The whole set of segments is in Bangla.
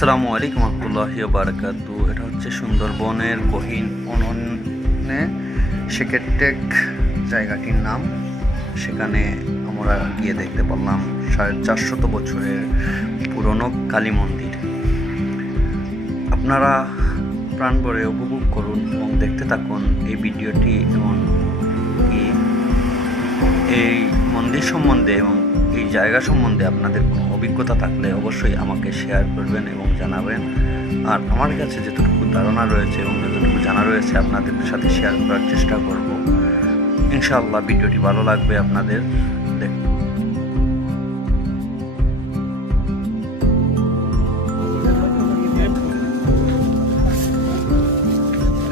আসসালামু আলাইকুম রহমতুল্লাহি ওয়া বারাকাতুহু। এটা হচ্ছে সুন্দরবনের গহীন অরণ্যে সেকেটেক জায়গাটির নাম। সেখানে আমরা গিয়ে দেখতে পারলাম 450 বছরের পুরনো কালী মন্দির। আপনারা প্রাণ ভরে উপভোগ করুন এবং দেখতে থাকুন এই ভিডিওটি। এবং এই মন্দির সম্বন্ধে এবং এই জায়গা সম্বন্ধে আপনাদের কোনো অভিজ্ঞতা থাকলে অবশ্যই আমাকে শেয়ার করবেন এবং জানাবেন। আর আমার কাছে যতটুকু ধারণা রয়েছে এবং যতটুকু জানা রয়েছে আপনাদের সাথে শেয়ার করার চেষ্টা করব। ইনশাআল্লাহ ভিডিওটি ভালো লাগবে আপনাদের।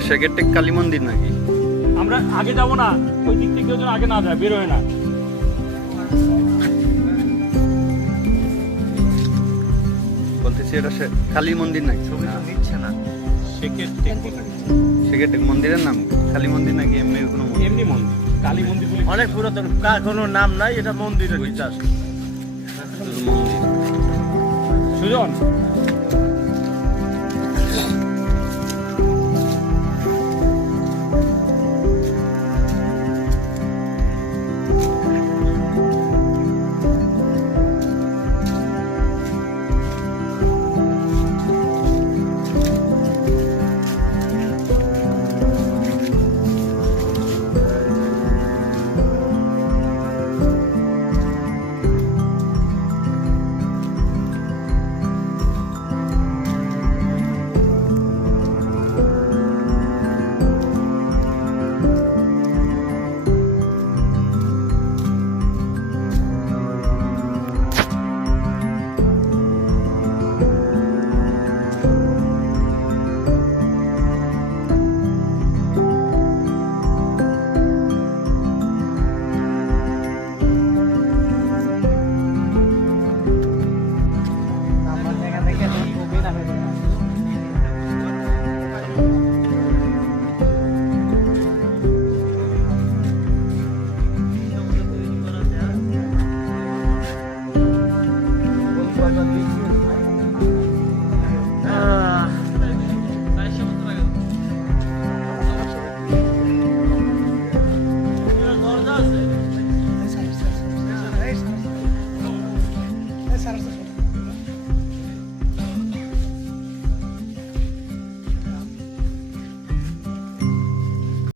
সেকেটেক কালী মন্দির নাকি? আমরা আগে যাব না, ওই দিক থেকে কেউ যেন আগে না যায়, বের হয় না। বলতেছি এটা কালী মন্দির নাকি? ছবি তো নিচ্ছে না। সেকেটেক মন্দিরের নাম কালী মন্দির নাকি এমনি কোনো? এমনি মন্দির, কালী মন্দির বলে অনেক পুরাতন, কোনো নাম নাই, এটা মন্দিরের ইতিহাস। শুধু মন্দির। সুজন